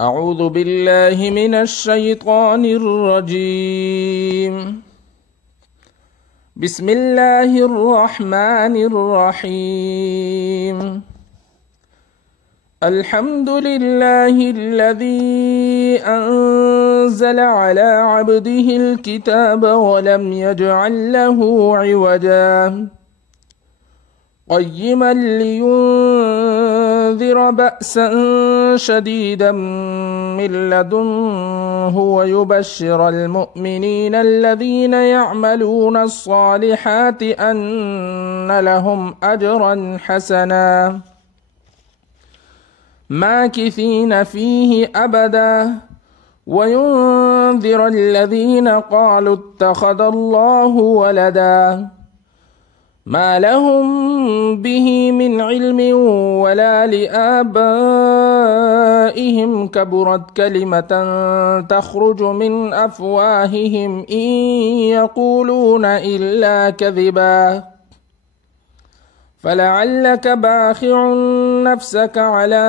أعوذ بالله من الشيطان الرجيم. بسم الله الرحمن الرحيم. الحمد لله الذي أنزل على عبده الكتاب ولم يجعل له عوجا قيما لينذر بأسا شديدا من لدنه ويبشر المؤمنين الذين يعملون الصالحات أن لهم أجرا حسنا ماكثين فيه أبدا وينذر الذين قالوا اتخذ الله ولدا ما لهم به من علم ولا لآبائهم كبرت كلمة تخرج من أفواههم إن يقولون إلا كذبا فلعلك باخع نفسك على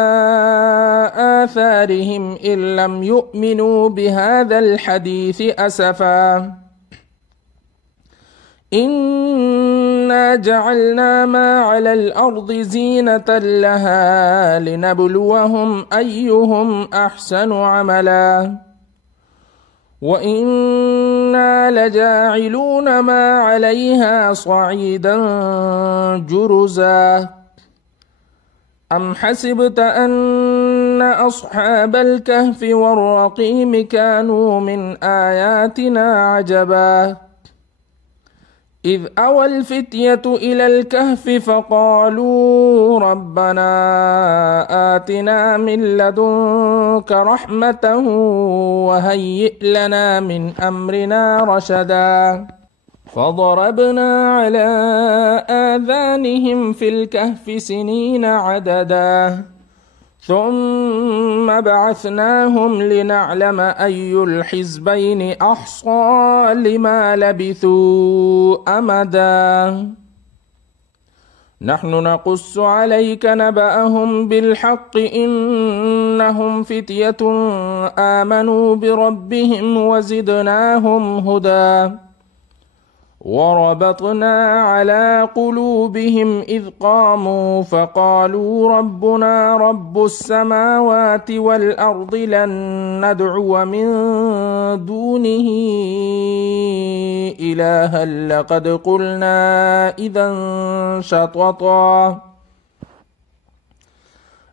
آثارهم إن لم يؤمنوا بهذا الحديث أسفا إنا جعلنا ما على الأرض زينة لها لنبلوهم أيهم أحسن عملا وإنا لجاعلون ما عليها صعيدا جرزا أم حسبت أن أصحاب الكهف والرقيم كانوا من آياتنا عجبا إذ أوى الفتية إلى الكهف فقالوا ربنا آتنا من لدنك رحمة وهيئ لنا من أمرنا رشدا فضربنا على آذانهم في الكهف سنين عددا ثم بعثناهم لنعلم أي الحزبين أحصى لما لبثوا أمدا نحن نقص عليك نبأهم بالحق إنهم فتية آمنوا بربهم وزدناهم هدى وربطنا على قلوبهم إذ قاموا فقالوا ربنا رب السماوات والأرض لن ندعو من دونه إلها لقد قلنا إذا شططا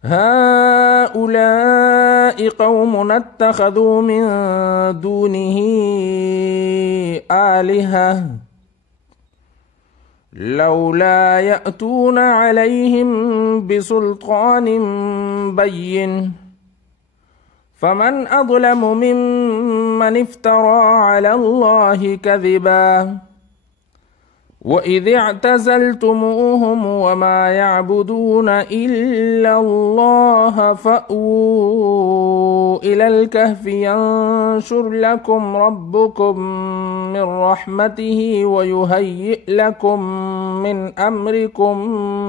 هؤلاء قوم اتخذوا من دونه آلهة لولا يأتون عليهم بسلطان بين فمن أظلم ممن افترى على الله كذبا وإذ اعتزلتموهم وما يعبدون إلا الله فأووا إلى الكهف ينشر لكم ربكم من رحمته ويهيئ لكم من أمركم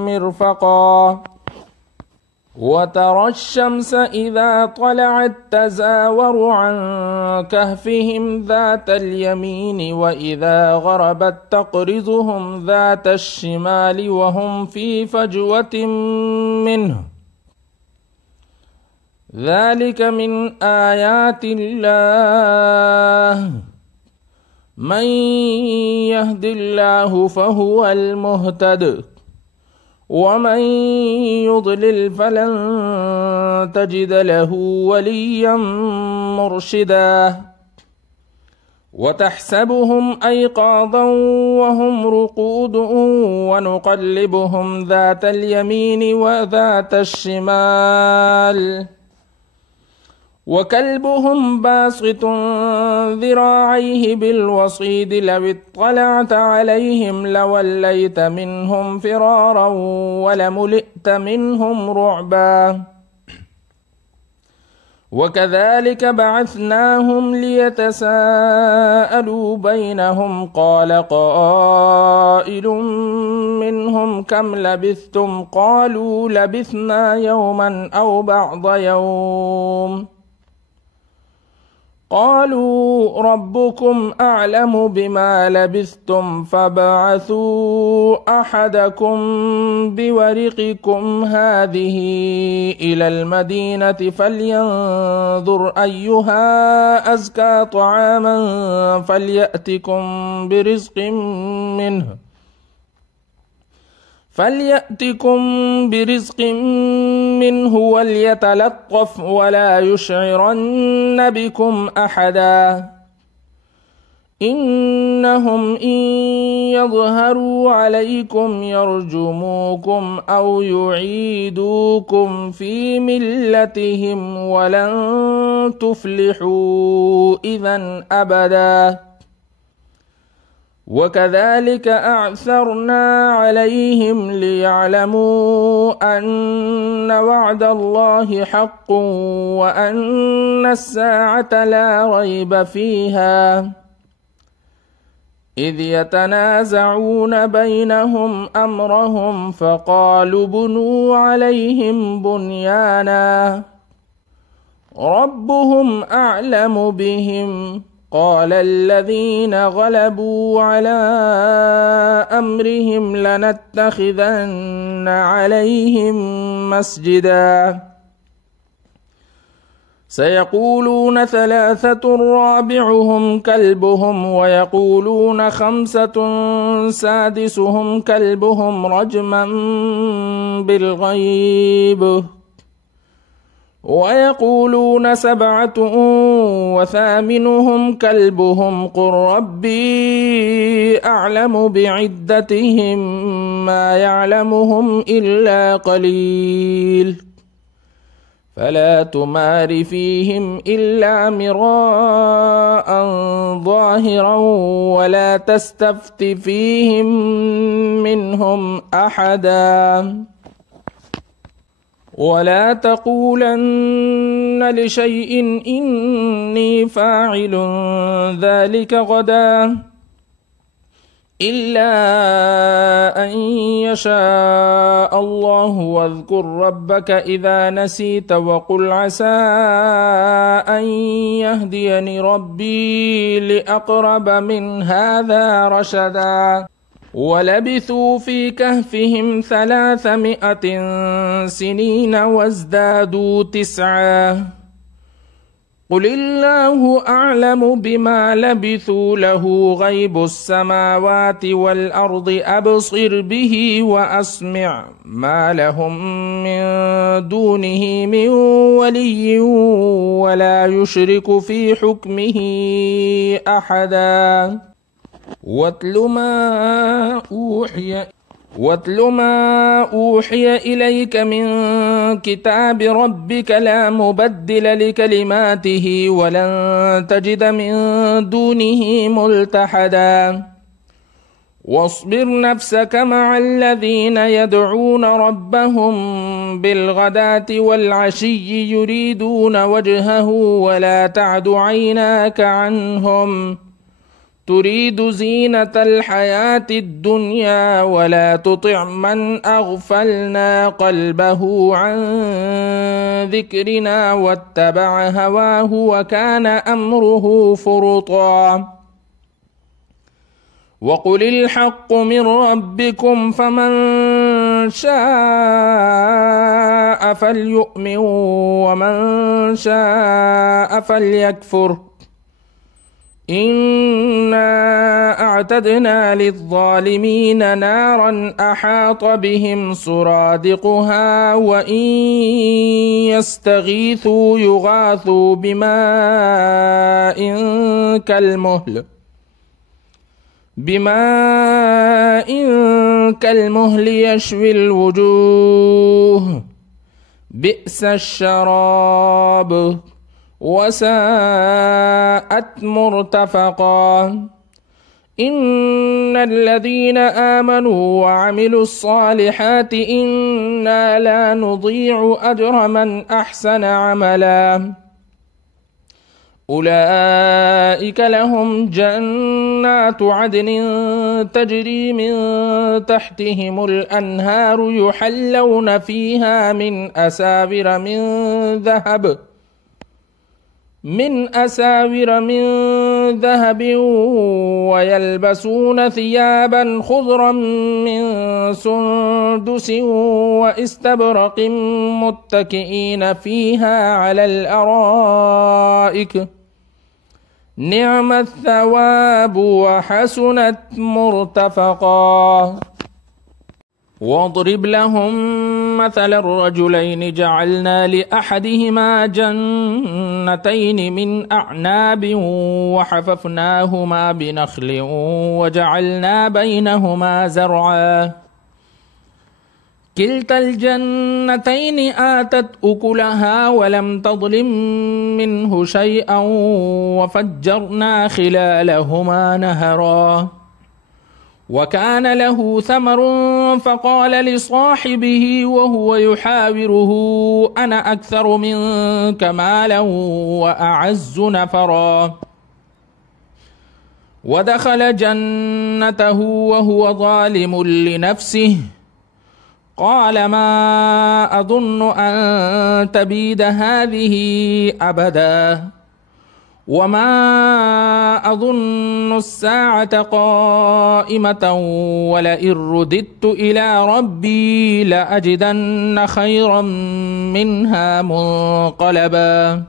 مرفقا وترى الشمس إذا طلعت تزاور عن كهفهم ذات اليمين وإذا غربت تقرضهم ذات الشمال وهم في فجوة منه ذلك من آيات الله من يهد الله فهو المهتد ومن يضلل فلن تجد له وليا مرشدا وتحسبهم أيقاظا وهم رقود ونقلبهم ذات اليمين وذات الشمال وكلبهم باسط ذراعيه بالوصيد لو اطلعت عليهم لوليت منهم فرارا ولملئت منهم رعبا وكذلك بعثناهم ليتساءلوا بينهم قال قائل منهم كم لبثتم قالوا لبثنا يوما أو بعض يوم قالوا ربكم أعلم بما لبثتم فابعثوا أحدكم بورقكم هذه إلى المدينة فلينظر أيها أزكى طعاما فليأتكم برزق منه وليتلطف ولا يشعرن بكم أحدا إنهم إن يظهروا عليكم يرجموكم أو يعيدوكم في ملتهم ولن تفلحوا إذا أبدا وكذلك أعثرنا عليهم ليعلموا أن وعد الله حق وأن الساعة لا ريب فيها إذ يتنازعون بينهم أمرهم فقالوا بنوا عليهم بنيانا ربهم أعلم بهم قال الذين غلبوا على أمرهم لنتخذن عليهم مسجدا سيقولون ثلاثة رابعهم كلبهم ويقولون خمسة سادسهم كلبهم رجما بالغيب ويقولون سبعة وثامنهم كلبهم قل ربي أعلم بعدتهم ما يعلمهم إلا قليل فلا تمار فيهم إلا مراء ظاهرا ولا تستفت فيهم منهم أحدا ولا تقولن لشيء إني فاعل ذلك غدا إلا أن يشاء الله واذكر ربك إذا نسيت وقل عسى أن يهديني ربي لأقرب من هذا رشدا ولبثوا في كهفهم 300 سنين وازدادوا 9 قل الله أعلم بما لبثوا له غيب السماوات والأرض أبصر به وأسمع ما لهم من دونه من ولي ولا يشرك في حكمه أحدا واتل ما أوحي إليك من كتاب ربك لا مبدل لكلماته ولن تجد من دونه ملتحدا واصبر نفسك مع الذين يدعون ربهم بالغداة والعشي يريدون وجهه ولا تعد عيناك عنهم تريد زينة الحياة الدنيا ولا تطع من أغفلنا قلبه عن ذكرنا واتبع هواه وكان أمره فرطا وقل الحق من ربكم فمن شاء فليؤمن ومن شاء فليكفر إنا أعتدنا للظالمين نارا أحاط بهم سرادقها وإن يستغيثوا يغاثوا بماء كالمهل يشوي الوجوه بئس الشراب وساءت مرتفقا إن الذين آمنوا وعملوا الصالحات إنا لا نضيع أجر من أحسن عملا أولئك لهم جنات عدن تجري من تحتهم الأنهار يحلون فيها من أساور من ذهب من أساور من ذهب ويلبسون ثيابا خضرا من سندس واستبرق متكئين فيها على الأرائك نعم الثواب وحسنت مرتفقا. واضرب لهم مثل الرجلين جعلنا لأحدهما جنتين من أعناب وحففناهما بنخل وجعلنا بينهما زرعا كلتا الجنتين آتت أكلها ولم تظلم منه شيئا وفجرنا خلالهما نهرا وكان له ثمر فقال لصاحبه وهو يحاوره أنا أكثر منك مالا وأعز نفرا ودخل جنته وهو ظالم لنفسه قال ما أظن أن تبيد هذه أبدا وما أظن الساعة قائمة ولئن رددت إلى ربي لأجدن خيرا منها منقلبا.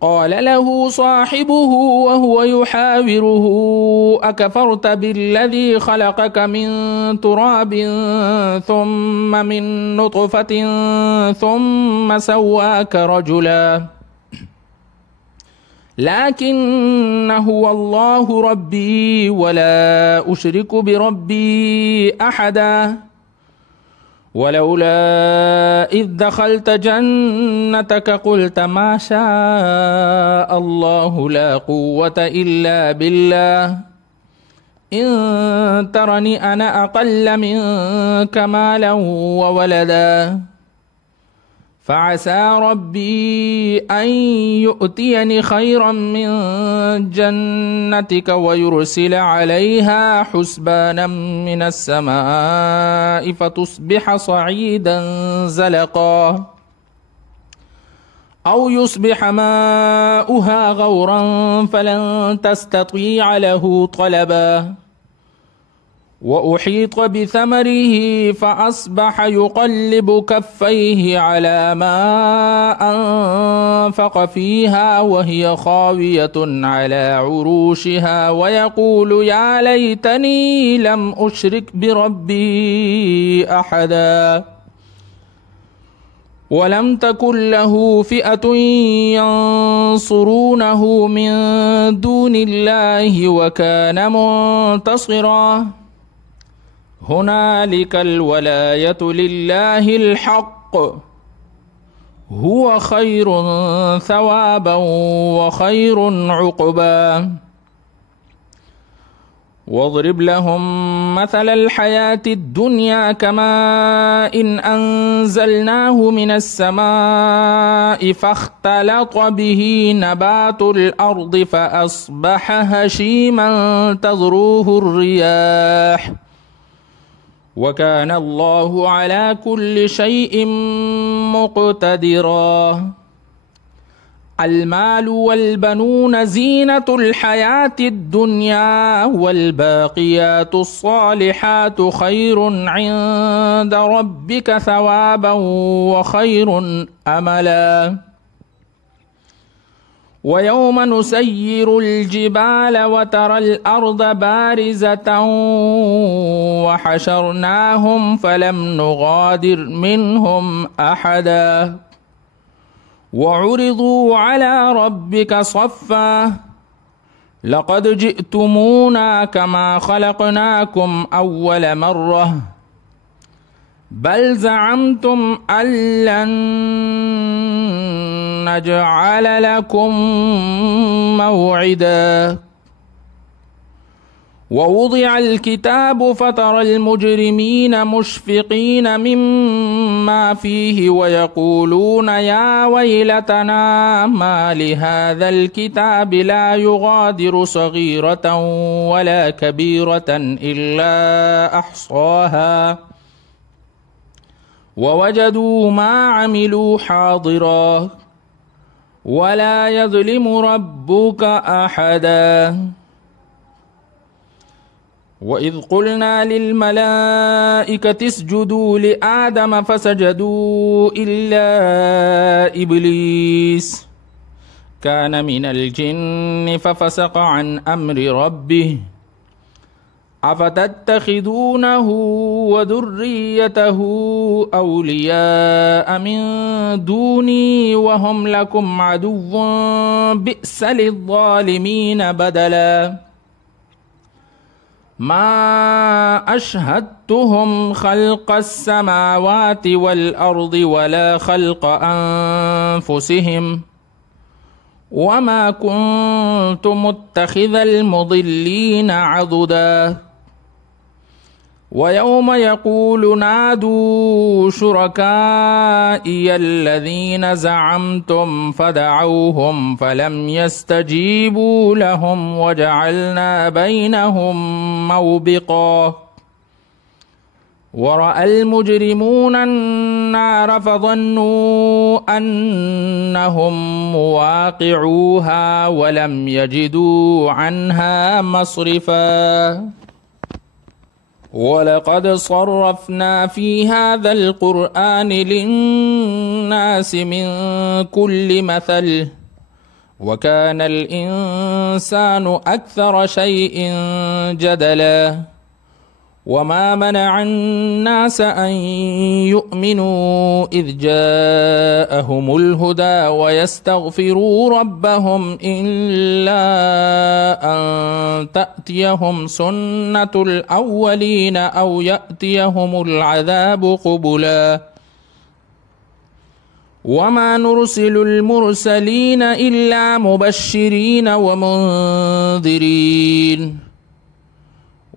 قال له صاحبه وهو يحاوره أكفرت بالذي خلقك من تراب ثم من نطفة ثم سواك رجلا لكن هو الله ربي ولا أشرك بربي أحدا ولولا إذ دخلت جنتك قلت ما شاء الله لا قوة إلا بالله إن ترني أنا أقل منك مالا وولدا فعسى ربي أن يؤتيني خيرا من جنتك ويرسل عليها حسبانا من السماء فتصبح صعيدا زلقا أو يصبح ماؤها غورا فلن تستطيع له طلبا وأحيط بثمره فأصبح يقلب كفيه على ما أنفق فيها وهي خاوية على عروشها ويقول يا ليتني لم أشرك بربي أحدا ولم تكن له فئة ينصرونه من دون الله وكان منتصرا هنالك الولاية لله الحق هو خير ثوابا وخير عقبا. واضرب لهم مثل الحياة الدنيا كماء إن أنزلناه من السماء فاختلط به نبات الأرض فأصبح هشيما تذروه الرياح وكان الله على كل شيء مقتدرا. المال والبنون زينة الحياة الدنيا والباقيات الصالحات خير عند ربك ثوابا وخير أملا. ويوم نسير الجبال وترى الأرض بارزة وحشرناهم فلم نغادر منهم أحدا وعرضوا على ربك صفا لقد جئتمونا كما خلقناكم أول مرة بل زعمتم أن لن نجعل لكم موعدا. ووضع الكتاب فترى المجرمين مشفقين مما فيه ويقولون يا ويلتنا ما لهذا الكتاب لا يغادر صغيرة ولا كبيرة إلا أحصاها ووجدوا ما عملوا حاضرا ولا يظلم ربك أحدا. وإذ قلنا للملائكة اسجدوا لآدم فسجدوا إلا إبليس كان من الجن ففسق عن أمر ربه أفتتخذونه وذريته أولياء من دوني وهم لكم عدو بئس للظالمين بدلا. ما أشهدتهم خلق السماوات والأرض ولا خلق أنفسهم وما كنت متخذ المضلين عضدا. ويوم يقول نادوا شركائي الذين زعمتم فدعوهم فلم يستجيبوا لهم وجعلنا بينهم موبقا. ورأى المجرمون النار فظنوا أنهم مواقعوها ولم يجدوا عنها مصرفا. ولقد صرفنا في هذا القرآن للناس من كل مثل وكان الإنسان أكثر شيء جدلا. وما منع الناس أن يؤمنوا إذ جاءهم الهدى ويستغفروا ربهم إلا أن تأتيهم سنة الأولين أو يأتيهم العذاب قبلا. وما نرسل المرسلين إلا مبشرين ومنذرين.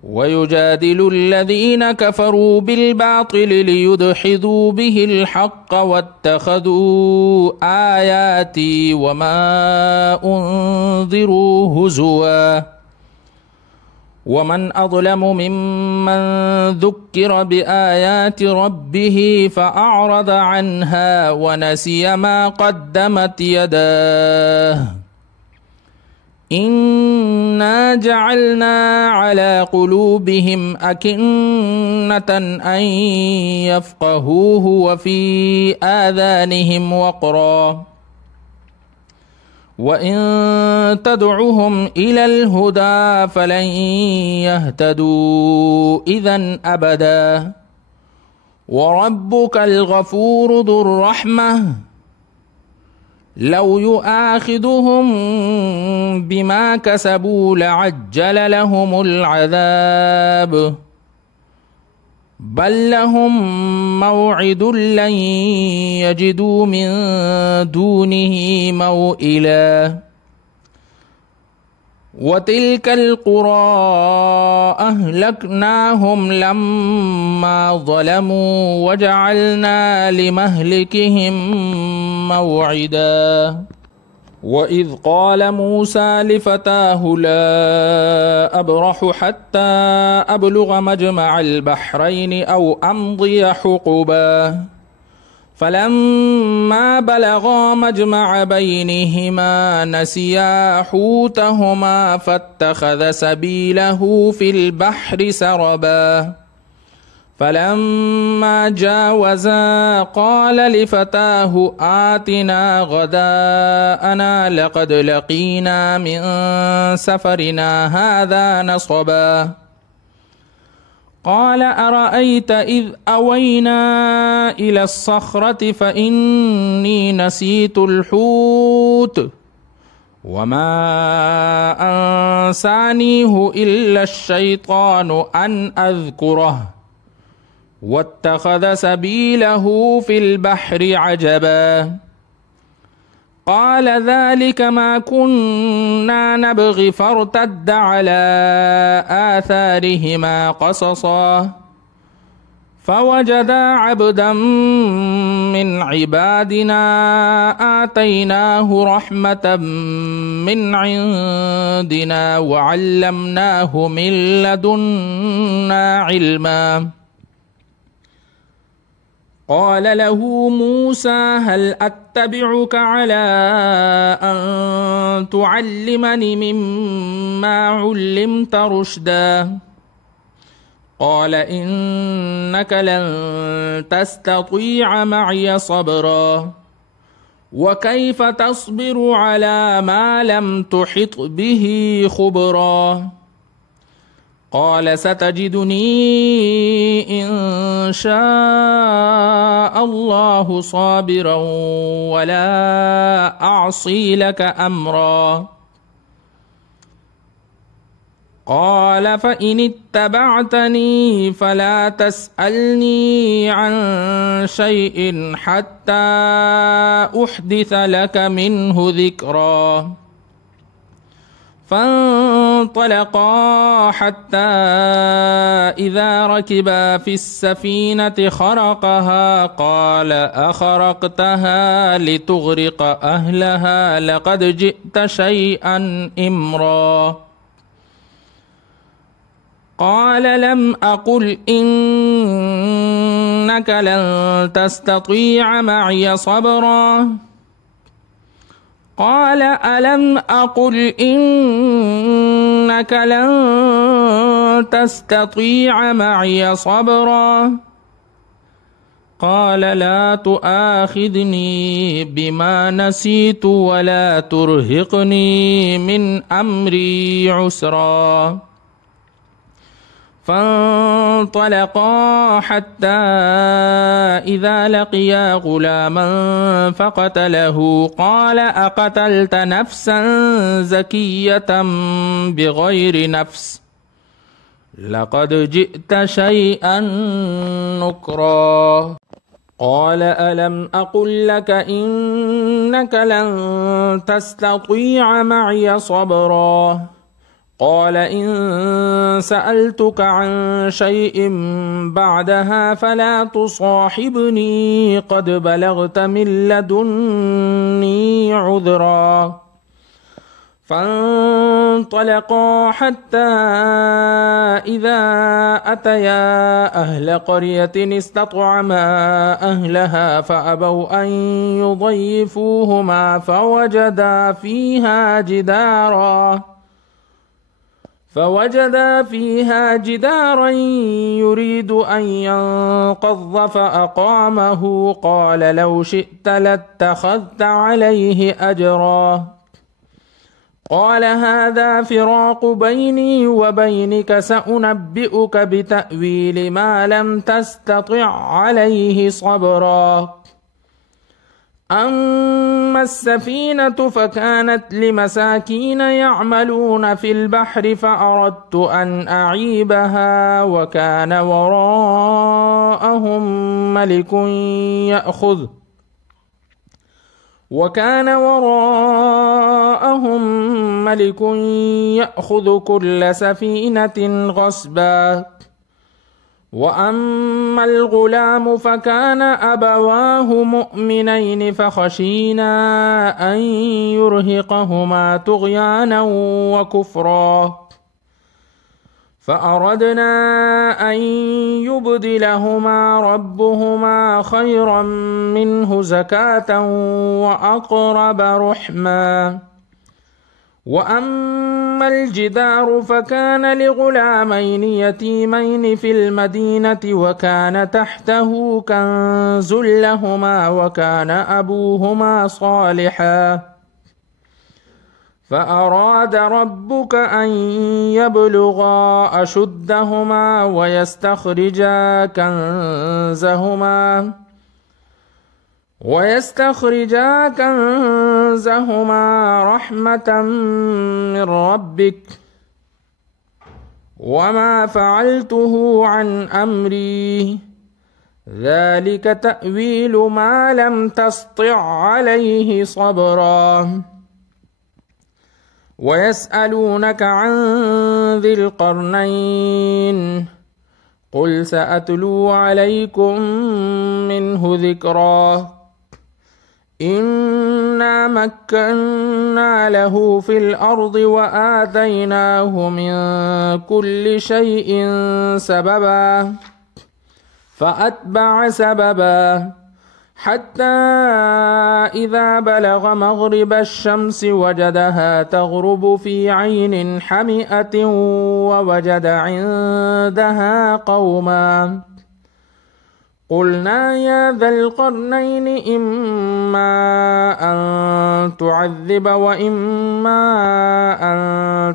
ويجادل الذين كفروا بالباطل ليدحضوا به الحق واتخذوا آياتي وما أنذروا هزوا. ومن أظلم ممن ذكر بآيات ربه فأعرض عنها ونسي ما قدمت يداه. إنا جعلنا على قلوبهم أكنة أن يفقهوه وفي آذانهم وقرا وإن تدعهم إلى الهدى فلن يهتدوا إذا أبدا. وربك الغفور ذو الرحمة لو يؤاخذهم بما كسبوا لعجل لهم العذاب بل لهم موعد لن يجدوا من دونه موئلا. وتلك القرى أهلكناهم لما ظلموا وجعلنا لمهلكهم موعدا. وإذ قال موسى لفتاه لا أبرح حتى أبلغ مجمع البحرين أو أمضي حقبا فلما بلغا مجمع بينهما نسيا حوتهما فاتخذ سبيله في البحر سربا. فلما جاوزا قال لفتاه آتنا غداءنا لقد لقينا من سفرنا هذا نصبا. قال أرأيت إذ أوينا إلى الصخرة فإني نسيت الحوت وما أنسانيه إلا الشيطان أن أذكره واتخذ سبيله في البحر عجبا. قال ذلك ما كنا نبغي فارتد على آثارهما قصصا فوجدا عبدا من عبادنا آتيناه رحمة من عندنا وعلمناه من لدنا علما. قال له موسى هل أتبعك على أن تعلمني مما علمت رشدا قال إنك لن تستطيع معي صبرا وكيف تصبر على ما لم تحط به خبرا قال ستجدني إن شاء الله صابرا ولا أعصي لك أمرا قال فإن اتبعتني فلا تسألني عن شيء حتى أحدث لك منه ذكرا فانطلقا حتى إذا ركبا في السفينة خرقها قال أخرقتها لتغرق أهلها لقد جئت شيئا إمرا قال لم أقل إنك لن تستطيع معي صبرا قال ألم أقل إنك لن تستطيع معي صبرا قال لا تؤاخذني بما نسيت ولا ترهقني من أمري عسرا فانطلقا حتى إذا لقيا غلاما فقتله قال أقتلت نفسا زكية بغير نفس لقد جئت شيئا نكرا قال ألم أقل لك إنك لن تستطيع معي صبرا قال إن سألتك عن شيء بعدها فلا تصاحبني قد بلغت من لدني عذرا فانطلقا حتى إذا أتيا أهل قرية استطعما أهلها فأبوا أن يضيفوهما فوجدا فيها جدارا يريد أن ينقض فأقامه قال لو شئت لاتخذت عليه أجرا قال هذا فراق بيني وبينك سأنبئك بتأويل ما لم تستطع عليه صبرا أما السفينة فكانت لمساكين يعملون في البحر فأردت أن أعيبها وكان وراءهم ملك يأخذ كل سفينة غصبا وأما الغلام فكان أبواه مؤمنين فخشينا أن يرهقهما طغيانا وكفرا فأردنا أن يبدلهما ربهما خيرا منه زكاة وأقرب رحما وأما الجدار فكان لغلامين يتيمين في المدينة وكان تحته كنز لهما وكان أبوهما صالحا فأراد ربك أن يبلغا أشدهما ويستخرجا كنزهما رحمة من ربك وما فعلته عن أمري ذلك تأويل ما لم تسطع عليه صبرا ويسألونك عن ذي القرنين قل سأتلو عليكم منه ذكرا إنا مكنا له في الأرض وآتيناه من كل شيء سببا فأتبع سببا حتى إذا بلغ مغرب الشمس وجدها تغرب في عين حمئة ووجد عندها قوما قلنا يا ذا القرنين إما أن تعذب وإما أن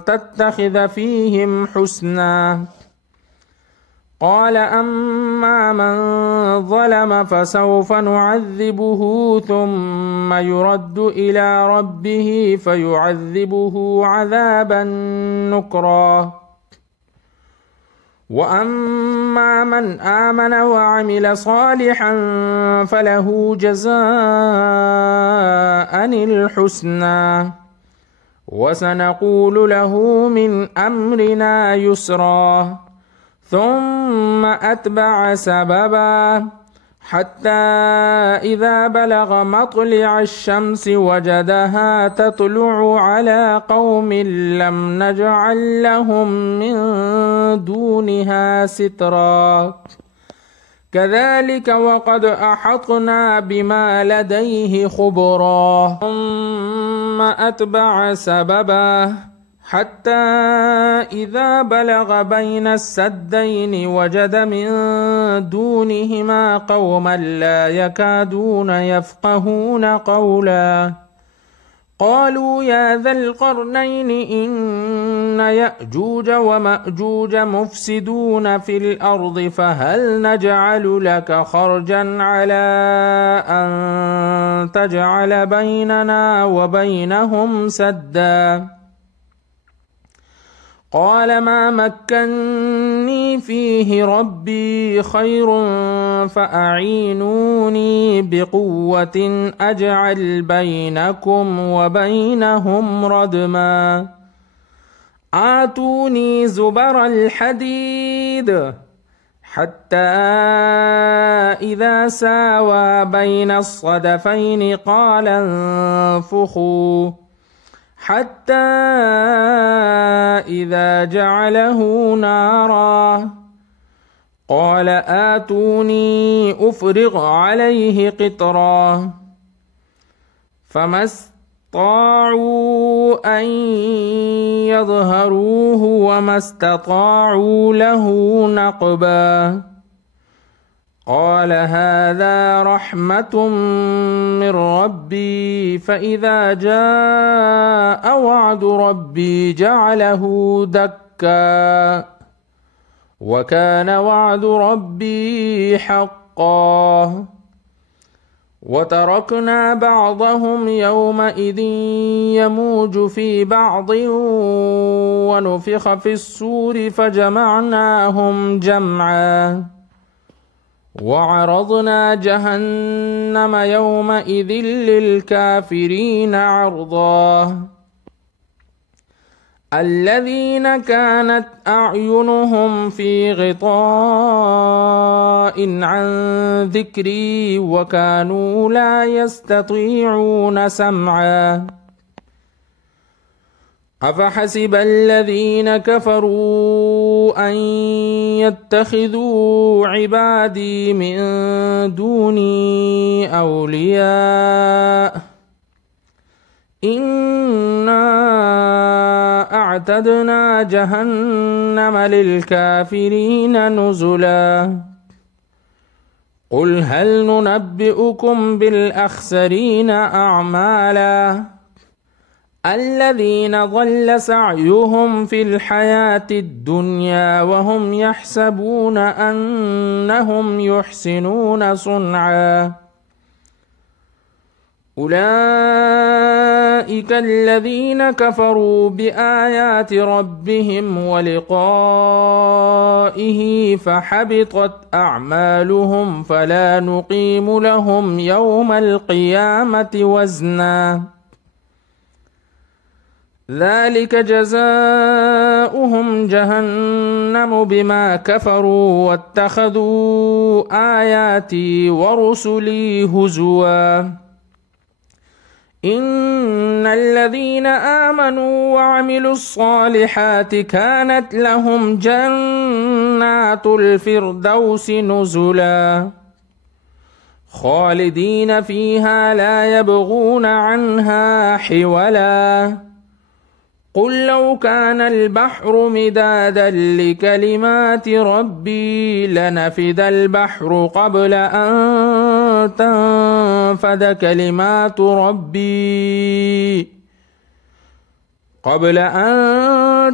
تتخذ فيهم حسنا قال أما من ظلم فسوف نعذبه ثم يرد إلى ربه فيعذبه عذابا نكرا وأما من آمن وعمل صالحا فله جزاء الحسنى وسنقول له من أمرنا يسرا ثم أتبع سببا حتى إذا بلغ مطلع الشمس وجدها تطلع على قوم لم نجعل لهم من دونها سترا كذلك وقد أحطنا بما لديه خبرا ثم أتبع سببا حتى إذا بلغ بين السدين وجد من دونهما قوما لا يكادون يفقهون قولا قالوا يا ذا القرنين إن يأجوج ومأجوج مفسدون في الأرض فهل نجعل لك خرجا على أن تجعل بيننا وبينهم سدا قال ما مكني فيه ربي خير فأعينوني بقوة أجعل بينكم وبينهم ردما آتوني زبر الحديد حتى إذا ساوى بين الصدفين قال انفخوا حتى إذا جعله نارا قال آتوني أفرغ عليه قطرا فما استطاعوا أن يظهروه وما استطاعوا له نقبا قال هذا رحمة من ربي فإذا جاء وعد ربي جعله دكا وكان وعد ربي حقا وتركنا بعضهم يومئذ يموج في بعض ونفخ في الصور فجمعناهم جمعا وعرضنا جهنم يومئذ للكافرين عرضا الذين كانت أعينهم في غطاء عن ذكري وكانوا لا يستطيعون سمعا أفحسب الذين كفروا أن يتخذوا عبادي من دوني أولياء إنا أعتدنا جهنم للكافرين نزلا قل هل ننبئكم بالأخسرين أعمالا الذين ضل سعيهم في الحياة الدنيا وهم يحسبون أنهم يحسنون صنعا أولئك الذين كفروا بآيات ربهم ولقائه فحبطت أعمالهم فلا نقيم لهم يوم القيامة وزنا ذلك جزاؤهم جهنم بما كفروا واتخذوا آياتي ورسلي هزوا إن الذين آمنوا وعملوا الصالحات كانت لهم جنات جنات الفردوس نزلا خالدين فيها لا يبغون عنها حولا قل لو كان البحر مدادا لكلمات ربي لنفد البحر قبل أن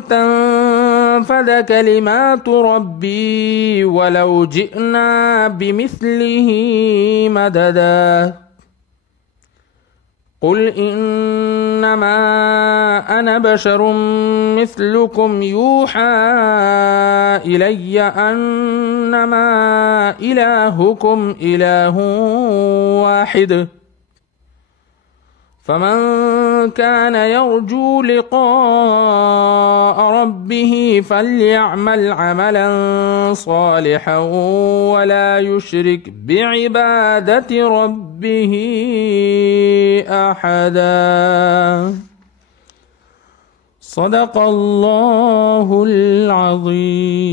تنفد كلمات ربي ولو جئنا بمثله مددا قل إنما أنا بشر مثلكم يوحى إلي أنما إلهكم إله واحد فمن كان يرجو لقاء ربه فليعمل عملا صالحا ولا يشرك بعبادة ربه أحدا. صدق الله العظيم.